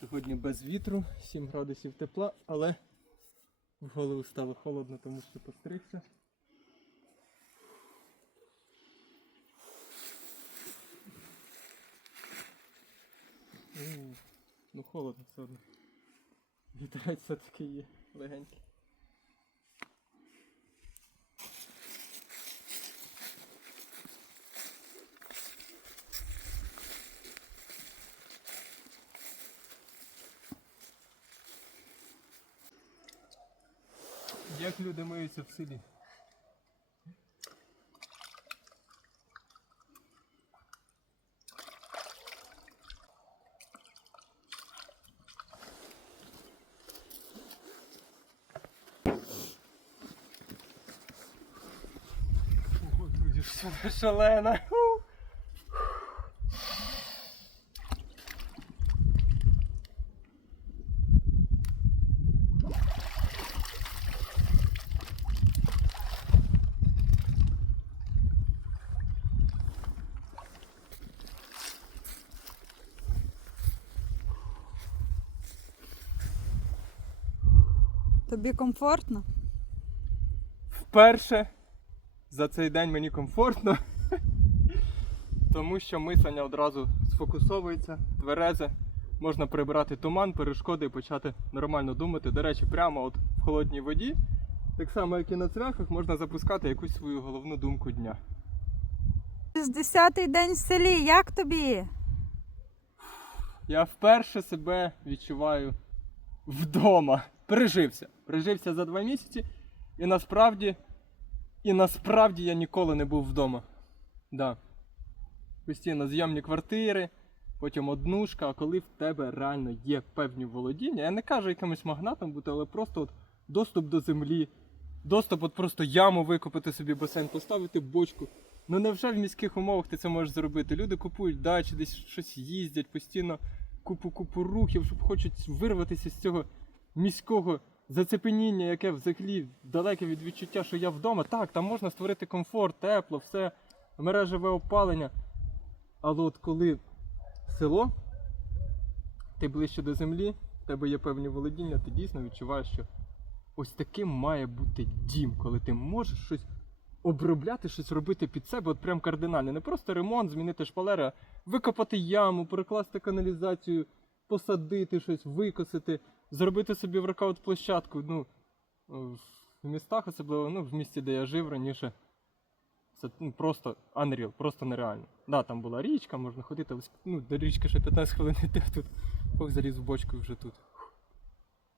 Сьогодні без вітру, 7 градусів тепла, але в голову стало холодно, тому що постригся. Ну холодно все одно. Вітерець все-таки є легенький. Як люди миються в селі? Ого, друзі, що шалена. Тобі комфортно? Вперше за цей день мені комфортно, тому що мислення одразу сфокусовується, тверезе, можна прибрати туман, перешкоди і почати нормально думати. До речі, прямо от в холодній воді, так само як і на цвяхах, можна запускати якусь свою головну думку дня. 60-й день в селі, як тобі? Я вперше себе відчуваю вдома. Прижився. Прижився за два місяці. І насправді, і насправді я ніколи не був вдома. Да. Постійно зйомні квартири, потім однушка, а коли в тебе реально є певні володіння, я не кажу якимось магнатом бути, але просто от доступ до землі, доступ от просто яму викопати собі басейн, поставити бочку. Ну невже в міських умовах ти це можеш зробити? Люди купують дачі, десь щось їздять, постійно купу-купу рухів, щоб хочуть вирватися з цього міського зацепеніння, яке взагалі далеке від відчуття, що я вдома. Так, там можна створити комфорт, тепло, все, мережеве опалення. Але от коли село, ти ближче до землі, в тебе є певні володіння, ти дійсно відчуваєш, що ось таким має бути дім, коли ти можеш щось обробляти, щось робити під себе, от прям кардинально. Не просто ремонт, змінити шпалери, а викопати яму, перекласти каналізацію, посадити щось, викосити, зробити собі воркаут площадку. Ну, в містах, особливо ну, в місті, де я жив раніше. Це ну, просто unreal, просто нереально. Да, там була річка, можна ходити, ну, до річки ще 15 хвилин йти, а тут Бог заліз в бочку вже тут.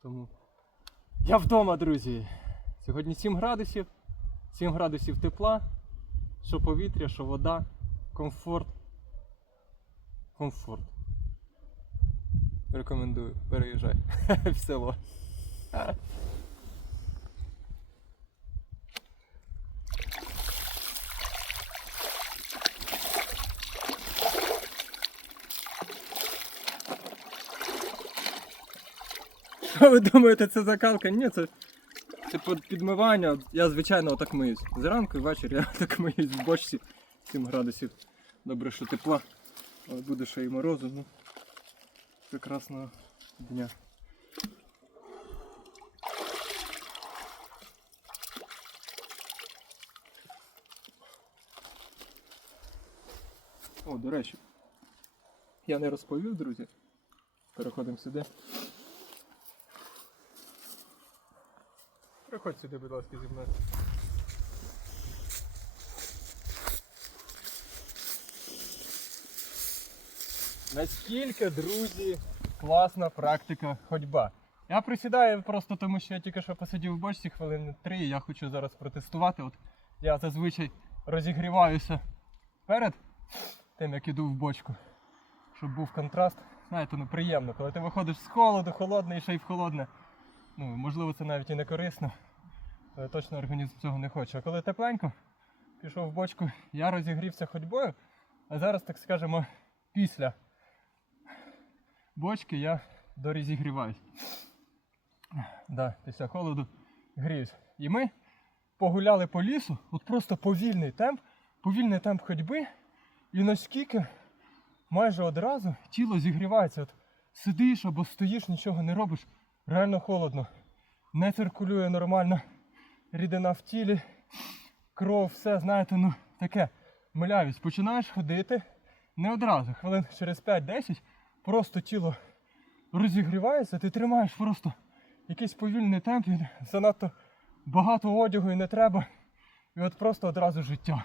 Тому я вдома, друзі. Сьогодні 7 градусів, 7 градусів тепла, що повітря, що вода, комфорт. Комфорт. Рекомендую, переїжджай в село. Що ви думаєте, це закалка? Ні, це, це під- підмивання. Я звичайно отак миюсь. Зранку і ввечері я так миюсь в бочці 7 градусів. Добре, що тепла. Але буде ще і морозу. Ну, прекрасного дня. О, до речі, я не розповів, друзі. Переходимо сюди. Приходь сюди, будь ласка, зі мною. Наскільки, друзі, класна практика ходьба. Я присідаю просто тому, що я тільки що посидів в бочці хвилин три, і я хочу зараз протестувати. От я зазвичай розігріваюся перед тим, як іду в бочку, щоб був контраст. Знаєте, ну приємно, коли ти виходиш з холоду, холодне і ще й в холодне. Ну, можливо, це навіть і не корисно, але точно організм цього не хоче. А коли тепленько, пішов в бочку, я розігрівся ходьбою, а зараз, так скажемо, після бочки я дорозігріваюсь. Да, після холоду гріюсь. І ми погуляли по лісу, от просто повільний темп, повільний темп ходьби, і наскільки майже одразу тіло зігрівається. От сидиш або стоїш, нічого не робиш, реально холодно. Не циркулює нормально рідина в тілі, кров, все, знаєте, ну таке. Милявість, починаєш ходити не одразу, хвилин через 5-10, просто тіло розігрівається, ти тримаєш просто якийсь повільний темп, і занадто багато одягу і не треба. І от просто одразу життя.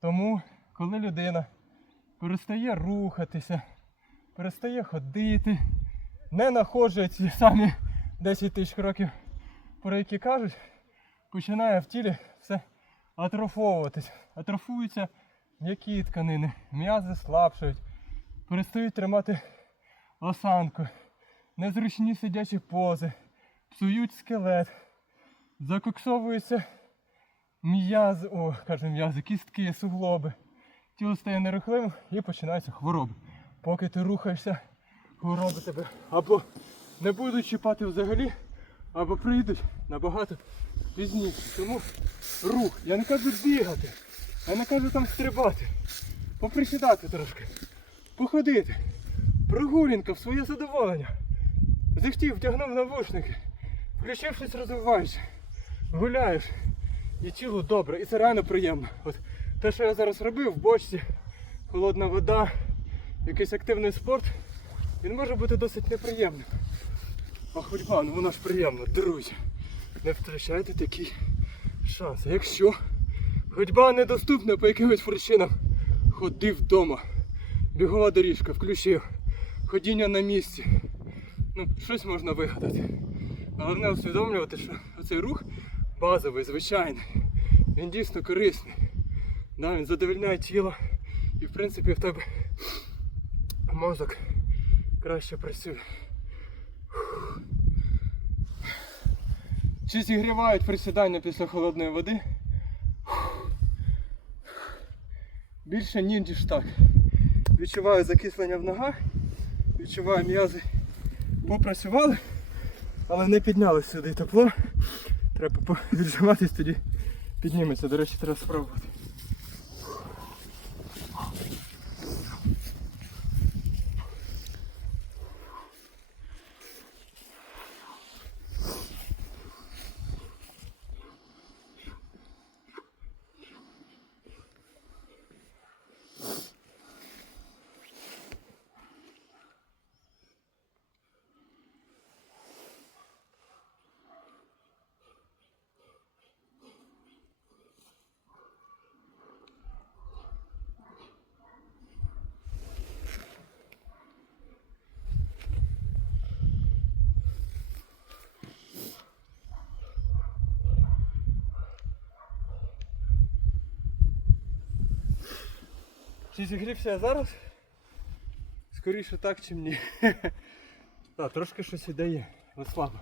Тому, коли людина перестає рухатися, перестає ходити, не находжує ці самі 10 тисяч кроків, про які кажуть, починає в тілі все атрофовуватись. Атрофуються м'які тканини, м'язи слабшають, перестають тримати осанку, незручні сидячі пози, псують скелет, закоксовуються м'язи, о, кажу м'язи, кістки, суглоби. Тіло стає нерухливим і починаються хвороби. Поки ти рухаєшся, хвороби тебе або не будуть чіпати взагалі, або прийдуть набагато пізніше. Тому рух. Я не кажу бігати, я не кажу там стрибати, поприсідати трошки, походити, прогулянка в своє задоволення. Захтів, вдягнув навушники, включив щось розвиваєш, гуляєш. І тіло добре, і це реально приємно. От те, що я зараз робив в бочці, холодна вода, якийсь активний спорт, він може бути досить неприємним. А ходьба, ну вона ж приємна, друзі. Не втрачайте такий шанс. Якщо ходьба недоступна по якимось причинам, ходи вдома. Бігова доріжка, включив. Ходіння на місці. Ну, щось можна вигадати. Головне усвідомлювати, що цей рух базовий, звичайний. Він дійсно корисний. Да, він задовольняє тіло. І в принципі в тебе мозок краще працює. Чи зігрівають присідання після холодної води? Більше ні, ніж так. Відчуваю закислення в ногах, відчуваю м'язи попрацювали, але не піднялось сюди тепло. Треба віджиматись, тоді підніметься. До речі, треба спробувати. Чи зігрівся я зараз? Скоріше так, чим ні. Так, трошки щось і дає, але слабо.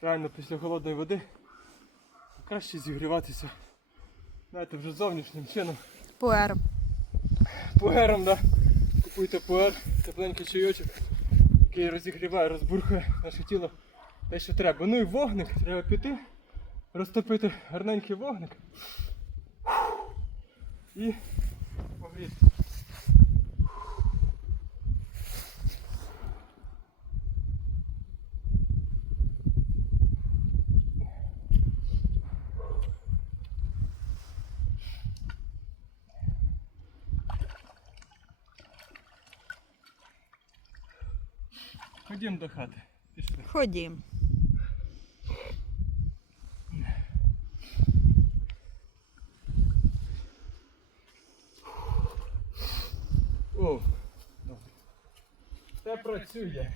Реально після холодної води краще зігріватися. Знаєте, вже зовнішнім чином. Пуером. Пуером, да. Купуйте пуер, тепленький чайочок, який розігріває, розбурхує наше тіло те, що треба. Ну і вогник, треба піти, розтопити гарненький вогник. І погріти. Ходім до хати. Пішли. Ходім. О, добре. Все працює.